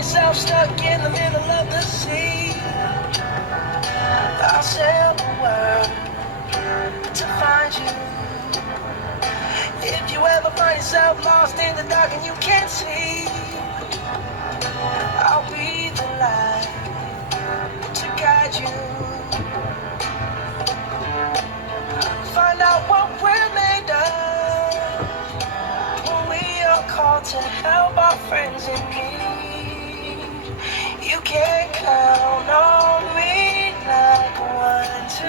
yourself stuck in the middle of the sea, I'll sail the world to find you. If you ever find yourself lost in the dark and you can't see, I'll be the light to guide you. Find out what we're made of when we are called to help our friends in need. You can count on me like 1, 2,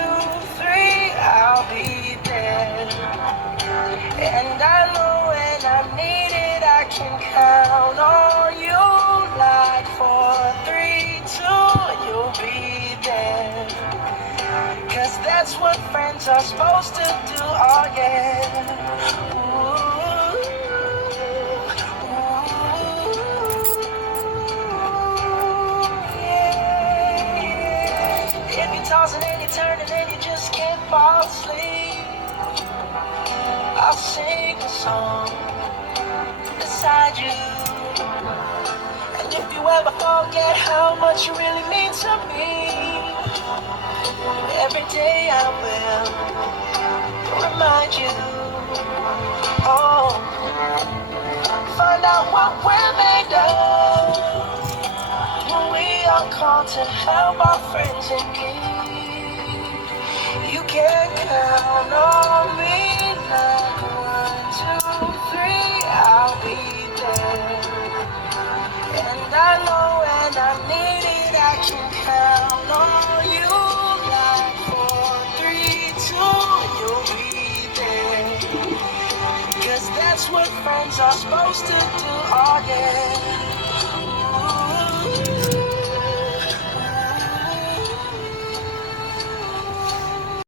3, I'll be there. And I know when I need it, I can count on you like 4, 3, 2, you'll be there. 'Cause that's what friends are supposed to do, oh yeah. Ooh, yeah. If you're tossing and you're turning and you just can't fall asleep, I'll sing a song beside you. And if you ever forget how much you really mean to me, every day I will remind you. Oh, find out what we're made of when we are called to help our friends in need. You can count on me like 1, 2, 3, I'll be there. And I know when I need it, I can count on you like 4, 3, 2, you'll be there. 'Cause that's what friends are supposed to do, oh yeah.